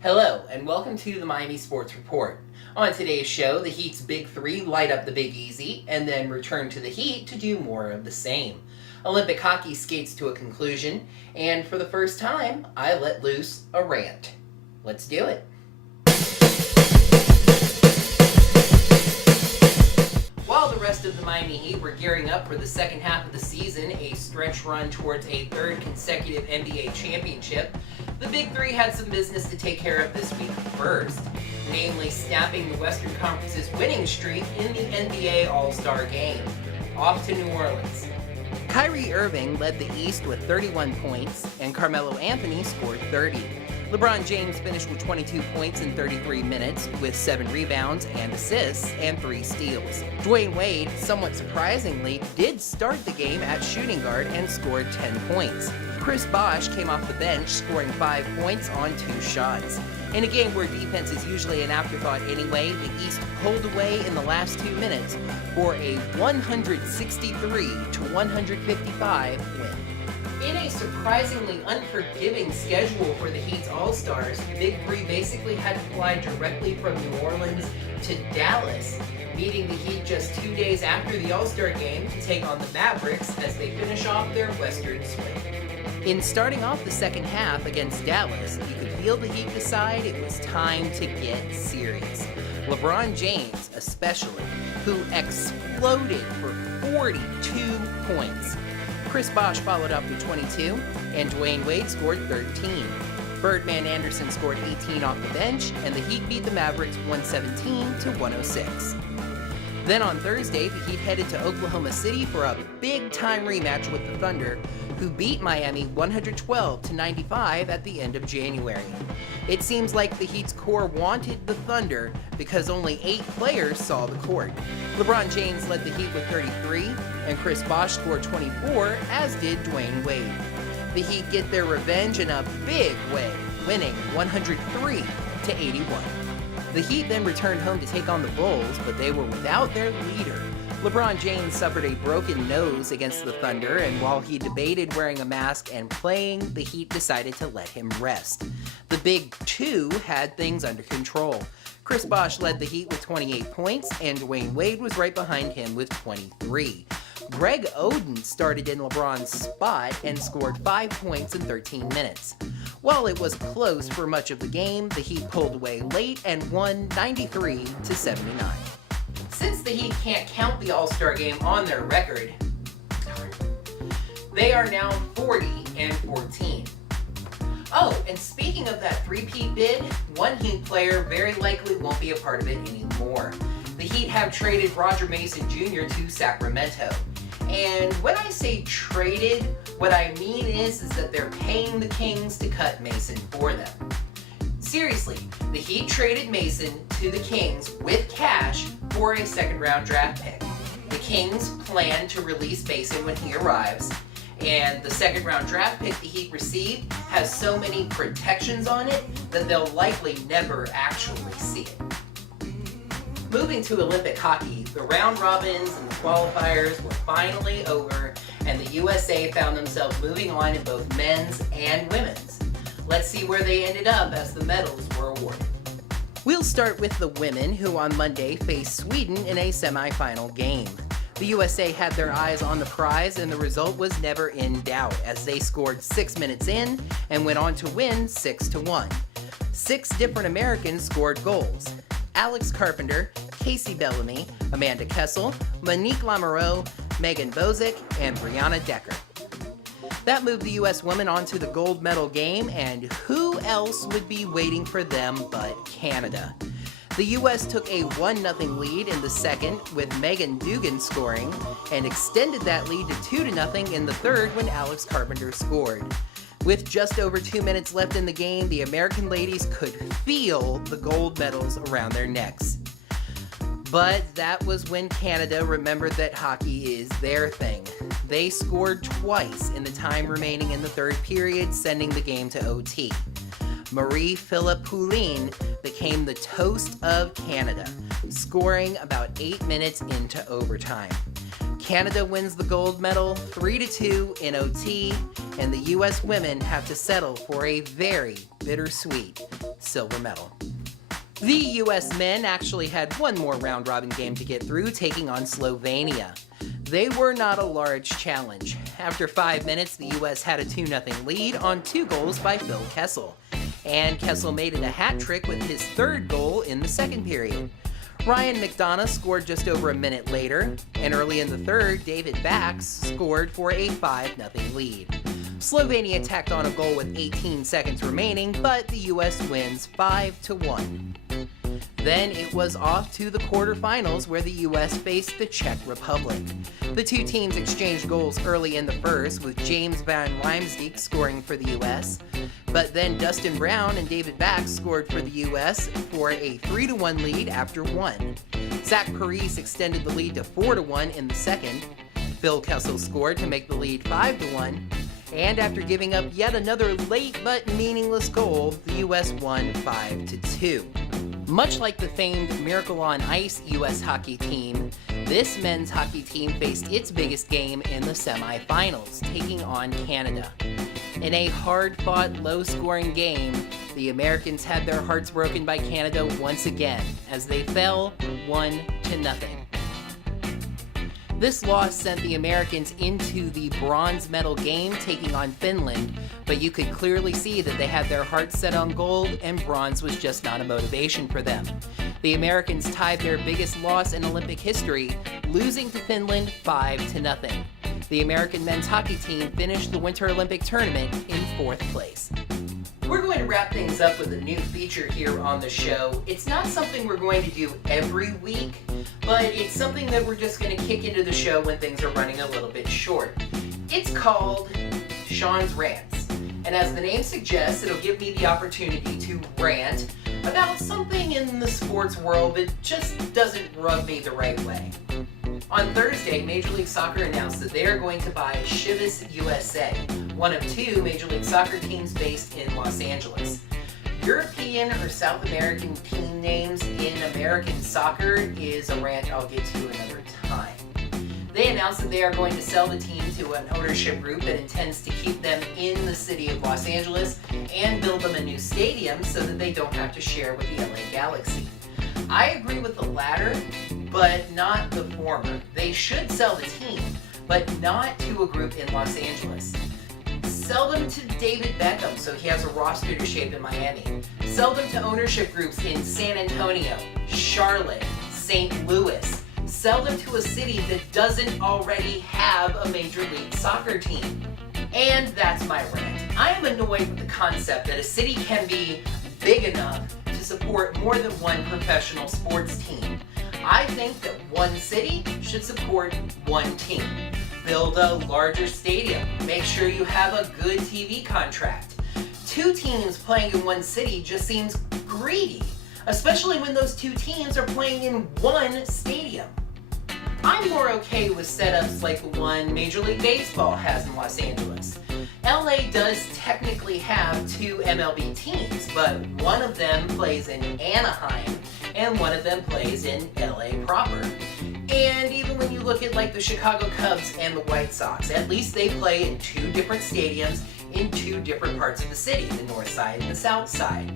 Hello, and welcome to the Miami Sports Report. On today's show, the Heat's Big Three light up the Big Easy and then return to the Heat to do more of the same. Olympic hockey skates to a conclusion, and for the first time, I let loose a rant. Let's do it. While the rest of the Miami Heat were gearing up for the second half of the season, a stretch run towards a third consecutive NBA championship, the Big Three had some business to take care of this week first, namely snapping the Western Conference's winning streak in the NBA All-Star Game. Off to New Orleans. Kyrie Irving led the East with 31 points, and Carmelo Anthony scored 30. LeBron James finished with 22 points in 33 minutes, with 7 rebounds and assists and 3 steals. Dwayne Wade, somewhat surprisingly, did start the game at shooting guard and scored 10 points. Chris Bosh came off the bench, scoring 5 points on 2 shots. In a game where defense is usually an afterthought anyway, the East pulled away in the last 2 minutes for a 163-155 win. In a surprisingly unforgiving schedule for the Heat's All-Stars, the Big Three basically had to fly directly from New Orleans to Dallas, meeting the Heat just 2 days after the All-Star Game to take on the Mavericks as they finish off their Western swing. In starting off the second half against Dallas, you could feel the Heat decide it was time to get serious. LeBron James, especially, who exploded for 42 points. Chris Bosh followed up with 22, and Dwayne Wade scored 13. Birdman Anderson scored 18 off the bench, and the Heat beat the Mavericks 117-106. Then on Thursday, the Heat headed to Oklahoma City for a big-time rematch with the Thunder, who beat Miami 112-95 at the end of January. It seems like the Heat's core wanted the Thunder because only 8 players saw the court. LeBron James led the Heat with 33, and Chris Bosh scored 24, as did Dwayne Wade. The Heat get their revenge in a big way, winning 103-81. The Heat then returned home to take on the Bulls, but they were without their leader. LeBron James suffered a broken nose against the Thunder, and while he debated wearing a mask and playing, the Heat decided to let him rest. The Big Two had things under control. Chris Bosh led the Heat with 28 points, and Dwayne Wade was right behind him with 23. Greg Oden started in LeBron's spot and scored 5 points in 13 minutes. While it was close for much of the game, the Heat pulled away late and won 93-79. Since the Heat can't count the All-Star Game on their record, they are now 40-14. Oh, and speaking of that three-peat bid, one Heat player very likely won't be a part of it anymore. The Heat have traded Roger Mason Jr. to Sacramento. And when I say traded, what I mean is that they're paying the Kings to cut Mason for them. Seriously, the Heat traded Mason to the Kings with cash for a second-round draft pick. The Kings plan to release Mason when he arrives, and the second-round draft pick the Heat received has so many protections on it that they'll likely never actually see it. Moving to Olympic hockey, the round robins and the qualifiers were finally over, and the USA found themselves moving on in both men's and women's. Let's see where they ended up as the medals were awarded. We'll start with the women, who on Monday faced Sweden in a semifinal game. The USA had their eyes on the prize, and the result was never in doubt, as they scored 6 minutes in and went on to win 6-1. 6 different Americans scored goals: Alex Carpenter, Casey Bellamy, Amanda Kessel, Monique Lamoureux, Megan Bozick, and Brianna Decker. That moved the U.S. women onto the gold medal game, and who else would be waiting for them but Canada? The U.S. took a 1-0 lead in the second, with Megan Dugan scoring, and extended that lead to 2-0 in the third when Alex Carpenter scored. With just over 2 minutes left in the game, the American ladies could feel the gold medals around their necks. But that was when Canada remembered that hockey is their thing. They scored twice in the time remaining in the third period, sending the game to OT. Marie-Philip Poulin became the toast of Canada, scoring about 8 minutes into overtime. Canada wins the gold medal 3-2 in OT, and the U.S. women have to settle for a very bittersweet silver medal. The U.S. men actually had one more round-robin game to get through, taking on Slovenia. They were not a large challenge. After 5 minutes, the U.S. had a 2-0 lead on 2 goals by Phil Kessel. And Kessel made it a hat trick with his 3rd goal in the 2nd period. Ryan McDonough scored just over a minute later, and early in the 3rd, David Bax scored for a 5-0 lead. Slovenia tacked on a goal with 18 seconds remaining, but the U.S. wins 5-1. Then it was off to the quarterfinals where the U.S. faced the Czech Republic. The two teams exchanged goals early in the first, with James Van Riemsdyk scoring for the U.S., but then Dustin Brown and David Bax scored for the U.S. for a 3-1 lead after 1. Zach Parise extended the lead to 4-1 in the second. Phil Kessel scored to make the lead 5-1. And after giving up yet another late but meaningless goal, the U.S. won 5-2. Much like the famed Miracle on Ice U.S. hockey team, this men's hockey team faced its biggest game in the semifinals, taking on Canada. In a hard-fought, low-scoring game, the Americans had their hearts broken by Canada once again, as they fell 1-0. This loss sent the Americans into the bronze medal game, taking on Finland, but you could clearly see that they had their hearts set on gold, and bronze was just not a motivation for them. The Americans tied their biggest loss in Olympic history, losing to Finland 5-0. The American men's hockey team finished the Winter Olympic tournament in 4th place. We're going to wrap things up with a new feature here on the show. It's not something we're going to do every week, but it's something that we're just going to kick into the show when things are running a little bit short. It's called Sean's Rants, and as the name suggests, it'll give me the opportunity to rant about something in the sports world that just doesn't rub me the right way. On Thursday, Major League Soccer announced that they are going to buy Chivas USA, one of 2 Major League Soccer teams based in Los Angeles. European or South American team names in American soccer is a rant I'll get to another time. They announced that they are going to sell the team to an ownership group that intends to keep them in the city of Los Angeles and build them a new stadium so that they don't have to share with the LA Galaxy. I agree with the latter, but not the former. They should sell the team, but not to a group in Los Angeles. Sell them to David Beckham so he has a roster to shape in Miami. Sell them to ownership groups in San Antonio, Charlotte, St. Louis. Sell them to a city that doesn't already have a Major League Soccer team. And that's my rant. I am annoyed with the concept that a city can be big enough to support more than one professional sports team. I think that one city should support one team. Build a larger stadium. Make sure you have a good TV contract. 2 teams playing in one city just seems greedy, especially when those 2 teams are playing in one stadium. I'm more okay with setups like the one Major League Baseball has in Los Angeles. LA does technically have 2 MLB teams, but one of them plays in Anaheim and one of them plays in LA proper. And even when you look at like the Chicago Cubs and the White Sox, at least they play in 2 different stadiums in 2 different parts of the city, the north side and the south side.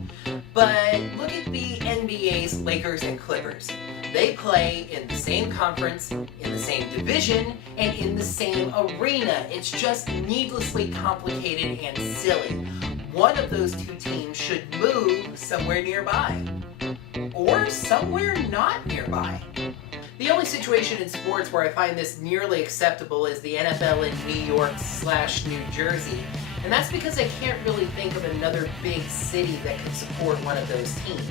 But look at the NBA's Lakers and Clippers. They play in the same conference, in the same division, and in the same arena. It's just needlessly complicated and silly. One of those 2 teams should move somewhere nearby. Or somewhere not nearby. The only situation in sports where I find this nearly acceptable is the NFL in New York/New Jersey. And that's because I can't really think of another big city that could support one of those teams.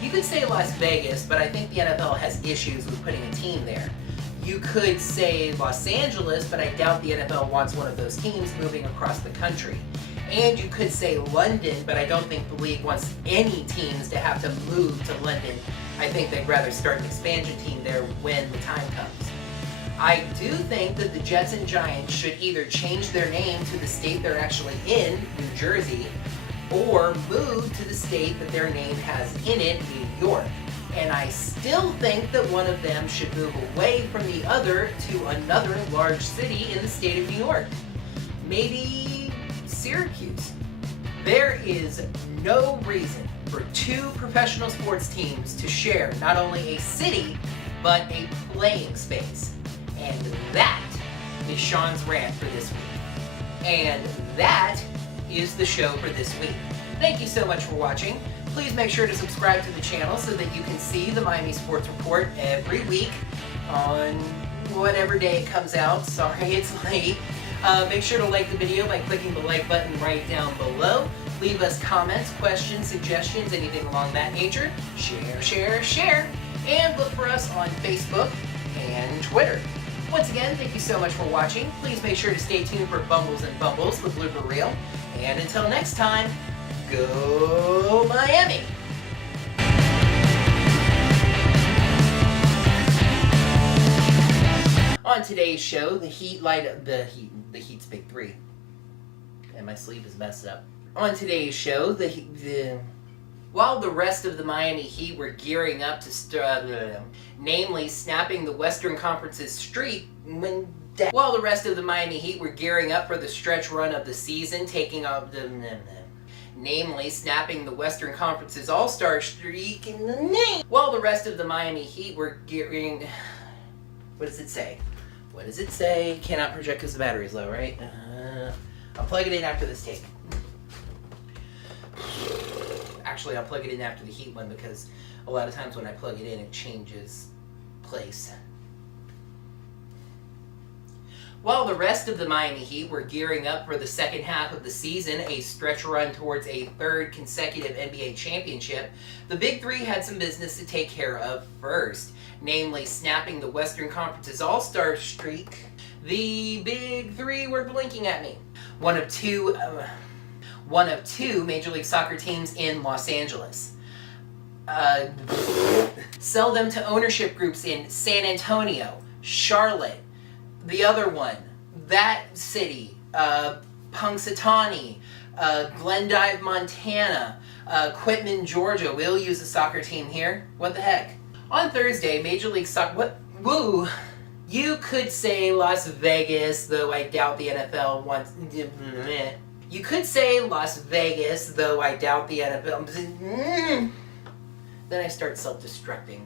You could say Las Vegas, but I think the NFL has issues with putting a team there. You could say Los Angeles, but I doubt the NFL wants one of those teams moving across the country. And you could say London, but I don't think the league wants any teams to have to move to London. I think they'd rather start an expansion team there when the time comes. I do think that the Jets and Giants should either change their name to the state they're actually in, New Jersey, or move to the state that their name has in it, New York. and I still think that one of them should move away from the other to another large city in the state of New York. Maybe Syracuse. There is no reason for two professional sports teams to share not only a city, but a playing space. And that is Sean's rant for this week. And that is the show for this week. Thank you so much for watching. Please make sure to subscribe to the channel so that you can see the Miami Sports Report every week on whatever day it comes out. Sorry it's late. Make sure to like the video by clicking the like button right down below. Leave us comments, questions, suggestions, anything along that nature. Share. And look for us on Facebook and Twitter. Once again, thank you so much for watching. Please make sure to stay tuned for Bumbles and Bumbles, the blooper reel. And until next time, go Miami! On today's show, the Heat's big three. And my sleeve is messed up. On today's show, while the rest of the Miami Heat were gearing up to namely snapping the Western Conference's streak while the rest of the Miami Heat were gearing up for the stretch run of the season, taking off namely snapping the Western Conference's All-Star streak in the name. While the rest of the Miami Heat were gearing... What does it say? What does it say? Cannot project because the battery's low, right? I'll plug it in after this take. Actually, I'll plug it in after the Heat one because a lot of times when I plug it in, it changes place. While the rest of the Miami Heat were gearing up for the second half of the season, a stretch run towards a third consecutive NBA championship, the Big Three had some business to take care of first, namely snapping the Western Conference's All-Star streak. The Big Three were blinking at me. One of two Major League Soccer teams in Los Angeles. Sell them to ownership groups in San Antonio, Charlotte, the other one, that city, Punxsutawney, Glendive, Montana, Quitman, Georgia. We'll use a soccer team here. What the heck? On Thursday, Major League Soccer... Woo! You could say Las Vegas, though I doubt the NFL wants... You could say Las Vegas, though I doubt the NFL... Then I start self-destructing.